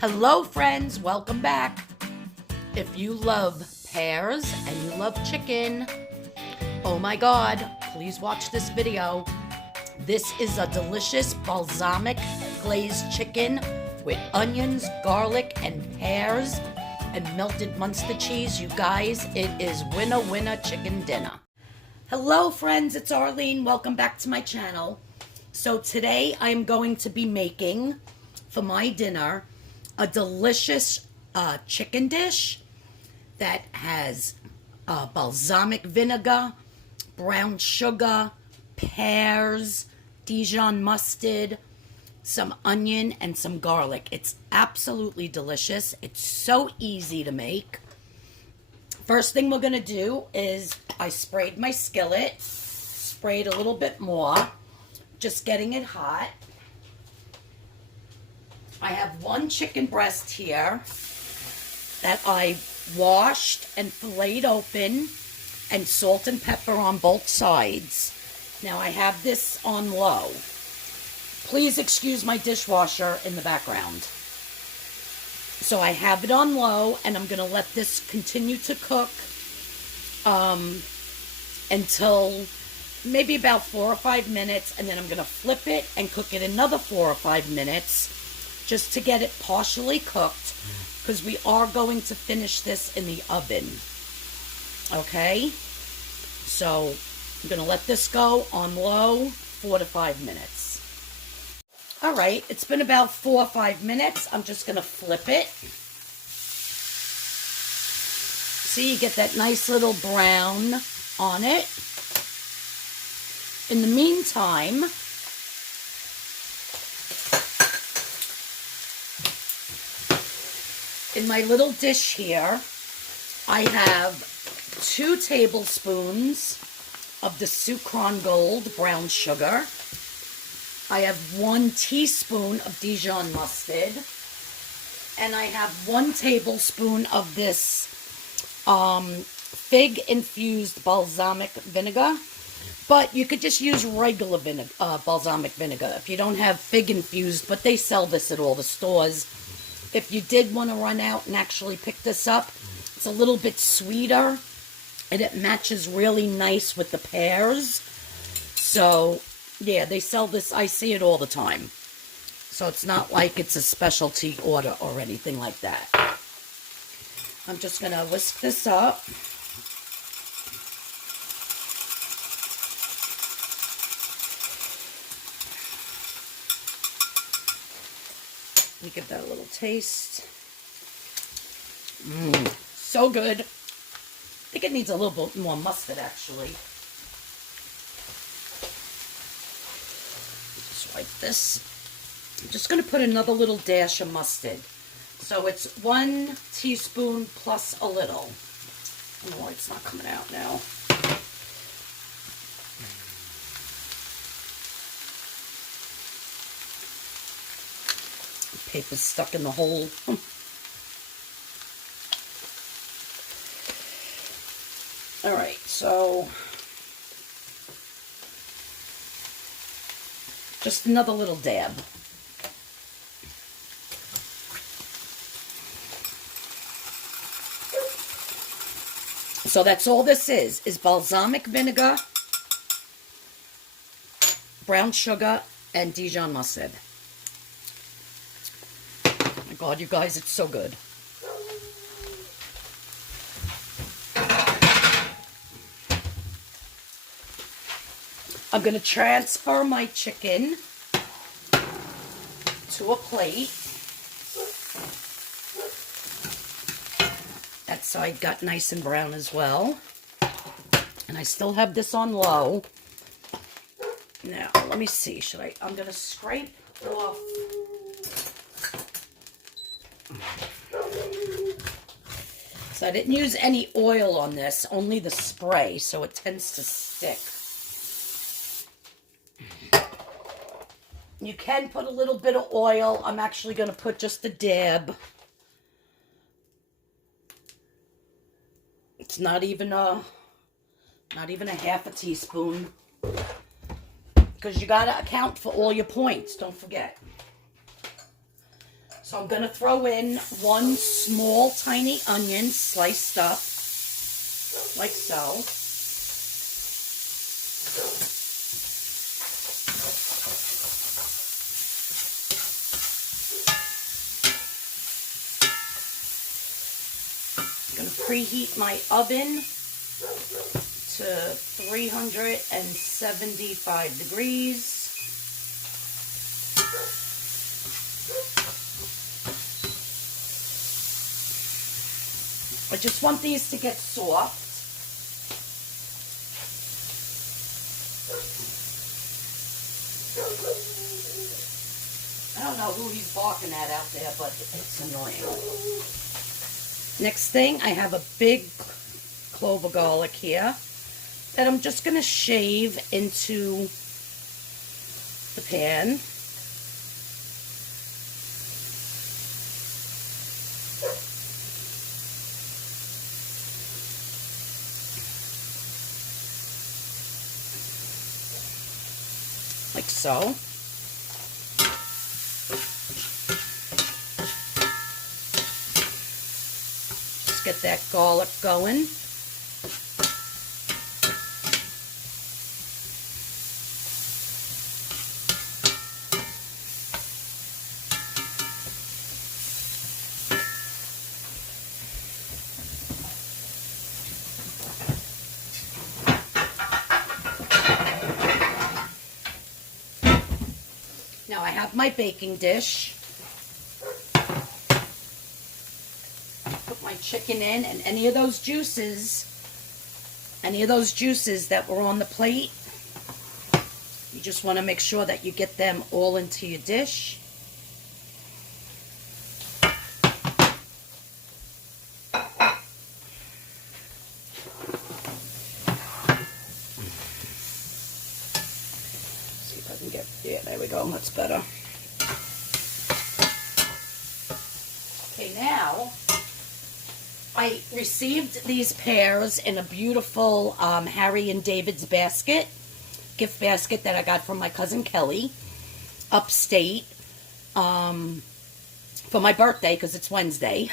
Hello friends, welcome back. If you love pears and you love chicken, oh my god, please watch this video. This is a delicious balsamic glazed chicken with onions, garlic, and pears and melted Munster cheese. You guys, it is winner chicken dinner. Hello friends, it's Arlene. Welcome back to my channel. So today I am going to be making for my dinner a delicious chicken dish that has balsamic vinegar, brown sugar, pears, Dijon mustard, some onion, and some garlic. It's absolutely delicious. It's so easy to make. First thing we're going to do is I sprayed my skillet, sprayed a little bit more, just getting it hot. I have one chicken breast here that I washed and filleted open and salt and pepper on both sides. Now I have this on low. Please excuse my dishwasher in the background. So I have it on low and I'm going to let this continue to cook until maybe about 4 or 5 minutes, and then I'm going to flip it and cook it another 4 or 5 minutes just to get it partially cooked, because we are going to finish this in the oven. Okay? So I'm going to let this go on low 4 to 5 minutes. Alright, it's been about 4 or 5 minutes. I'm just going to flip it. See, you get that nice little brown on it. In the meantime, in my little dish here, I have 2 tablespoons of the Sukrin Gold brown sugar. I have 1 teaspoon of Dijon mustard. And I have 1 tablespoon of this fig infused balsamic vinegar. But you could just use regular balsamic vinegar if you don't have fig infused, but they sell this at all the stores. If you did want to run out and actually pick this up, it's a little bit sweeter and it matches really nice with the pears. So, yeah, they sell this. I see it all the time. So it's not like it's a specialty order or anything like that. I'm just going to whisk this up. Let me give that a little taste. So good. I think it needs a little bit more mustard, actually. Just wipe this. I'm just going to put another little dash of mustard. So it's 1 teaspoon plus a little. Oh, it's not coming out now. Paper's stuck in the hole. Alright, so just another little dab. So that's all this is balsamic vinegar, brown sugar, and Dijon mustard. Oh my God, you guys, it's so good. I'm going to transfer my chicken to a plate. That side got nice and brown as well. And I still have this on low. Now, let me see. I'm going to scrape off. So I didn't use any oil on this, only the spray, so it tends to stick. You can put a little bit of oil. I'm actually going to put just a dab. It's not even a half a teaspoon. Because you got to account for all your points, don't forget. So I'm going to throw in one small tiny onion sliced up like so. I'm going to preheat my oven to 375 degrees. I just want these to get soft. I don't know who he's barking at out there, but it's annoying. Next thing, I have a big clove of garlic here that I'm just going to shave into the pan. Like so. Just get that garlic going. Now I have my baking dish. Put my chicken in, and any of those juices that were on the plate, you just want to make sure that you get them all into your dish. Yeah, there we go. That's better. Okay, now I received these pears in a beautiful Harry and David's basket, gift basket that I got from my cousin Kelly, upstate, for my birthday because it's Wednesday.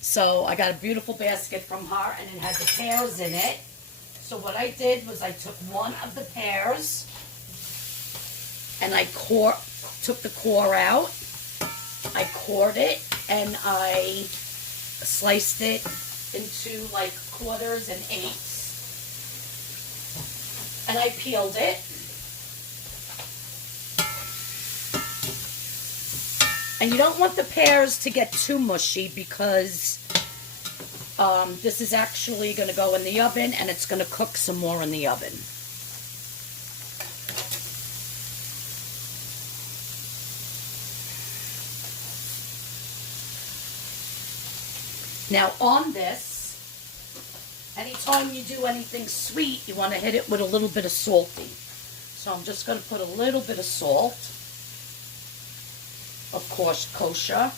So I got a beautiful basket from her, and it had the pears in it. So what I did was I took one of the pears, and I took the core out, I cored it, and I sliced it into like quarters and eighths. And I peeled it. And you don't want the pears to get too mushy because this is actually going to go in the oven, and it's going to cook some more in the oven. Now on this, anytime you do anything sweet, you want to hit it with a little bit of salty. So I'm just going to put a little bit of salt. Of course, kosher.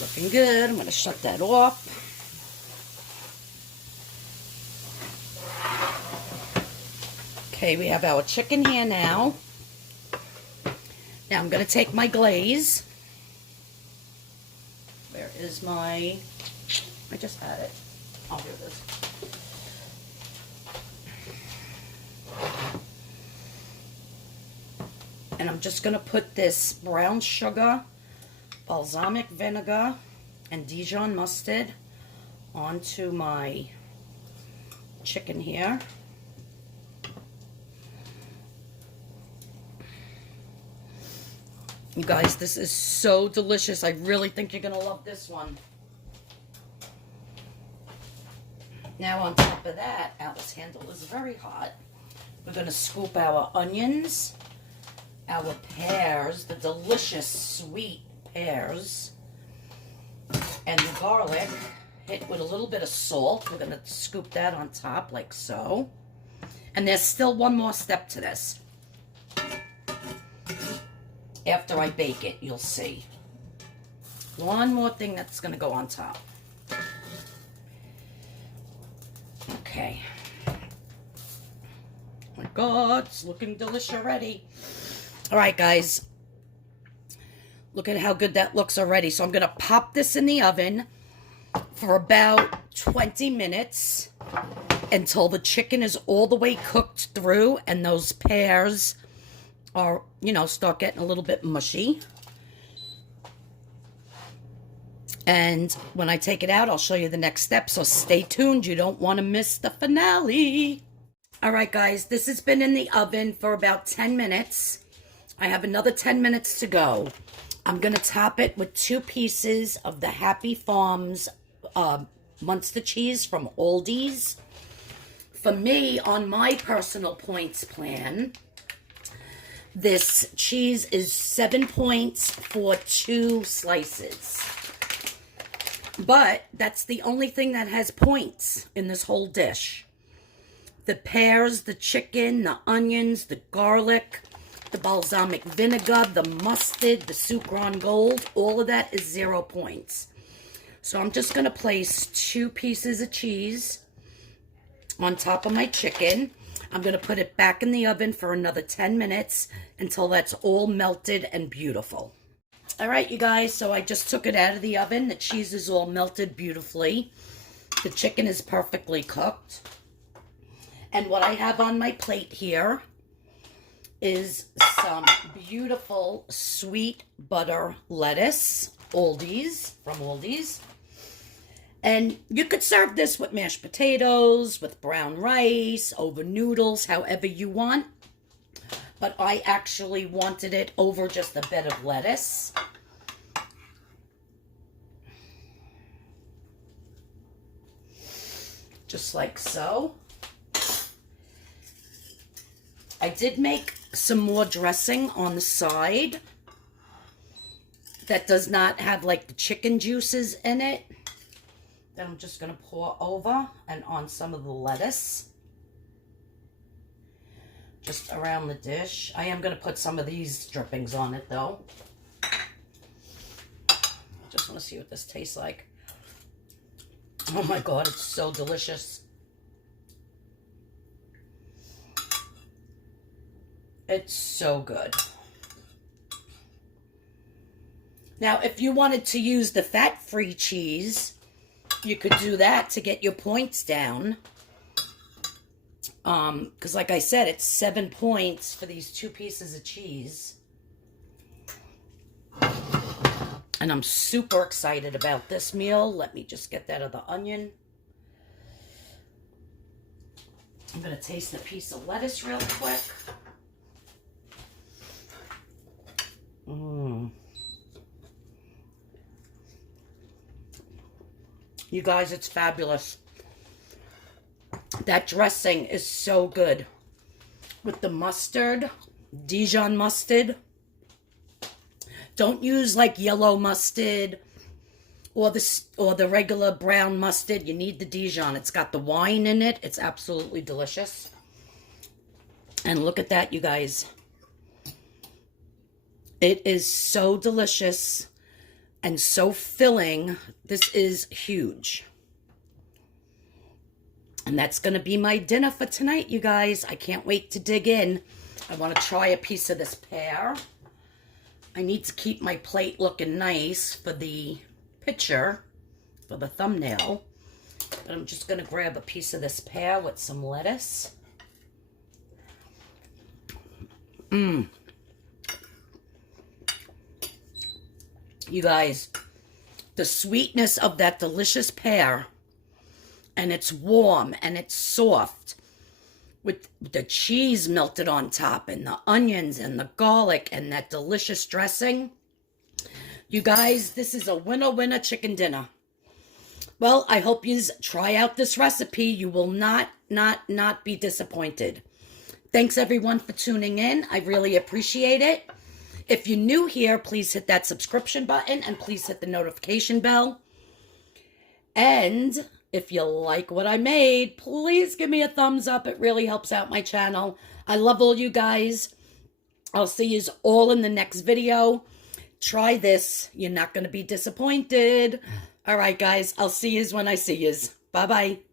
Looking good. I'm going to shut that off. Okay, we have our chicken here now. Now I'm going to take my glaze. Where is my... I just had it. Oh, here it is. And I'm just going to put this brown sugar, balsamic vinegar, and Dijon mustard onto my chicken here. You guys, this is so delicious. I really think you're going to love this one. Now on top of that, Alice's handle is very hot. We're going to scoop our onions, our pears, the delicious sweet pears, and the garlic, hit with a little bit of salt. We're going to scoop that on top like so. And there's still one more step to this. after I bake it, you'll see. One more thing that's going to go on top. Okay. Oh my God, it's looking delicious already. All right, guys. Look at how good that looks already. So I'm going to pop this in the oven for about 20 minutes until the chicken is all the way cooked through and those pears are, you know, start getting a little bit mushy. And when I take it out, I'll show you the next step. So stay tuned. You don't want to miss the finale. All right, guys, this has been in the oven for about 10 minutes. I have another 10 minutes to go. I'm going to top it with 2 pieces of the Happy Farms Munster Cheese from Aldi's. For me, on my personal points plan, this cheese is 7 points for 2 slices. But that's the only thing that has points in this whole dish. The pears, the chicken, the onions, the garlic, the balsamic vinegar, the mustard, the Sukrin gold, all of that is 0 points. So I'm just going to place 2 pieces of cheese on top of my chicken. I'm going to put it back in the oven for another 10 minutes until that's all melted and beautiful. All right, you guys, so I just took it out of the oven. The cheese is all melted beautifully. The chicken is perfectly cooked. And what I have on my plate here is some beautiful sweet butter lettuce, Aldi's, from Aldi's. And you could serve this with mashed potatoes, with brown rice, over noodles, however you want. But I actually wanted it over just a bed of lettuce. Just like so. I did make some more dressing on the side that does not have like the chicken juices in it. That I'm just going to pour over and on some of the lettuce. Just around the dish. I am going to put some of these drippings on it though. Just want to see what this tastes like. Oh my God, it's so delicious. It's so good. Now, if you wanted to use the fat-free cheese, you could do that to get your points down. Because like I said, it's 7 points for these 2 pieces of cheese. And I'm super excited about this meal. Let me just get that other onion. I'm going to taste a piece of lettuce real quick. You guys, it's fabulous. That dressing is so good. With the mustard, Dijon mustard. Don't use like yellow mustard or the regular brown mustard. You need the Dijon. It's got the wine in it. It's absolutely delicious. And look at that, you guys. It is so delicious and so filling. This is huge. And that's going to be my dinner for tonight, you guys. I can't wait to dig in. I want to try a piece of this pear. I need to keep my plate looking nice for the picture, for the thumbnail. But I'm just going to grab a piece of this pear with some lettuce. You guys, the sweetness of that delicious pear, and it's warm and it's soft with the cheese melted on top and the onions and the garlic and that delicious dressing. You guys, this is a winner chicken dinner. Well, I hope you try out this recipe. You will not be disappointed. Thanks everyone for tuning in. I really appreciate it. If you're new here, please hit that subscription button and please hit the notification bell. And if you like what I made, please give me a thumbs up. It really helps out my channel. I love all you guys. I'll see you all in the next video. Try this. You're not going to be disappointed. All right, guys. I'll see you when I see you. Bye-bye.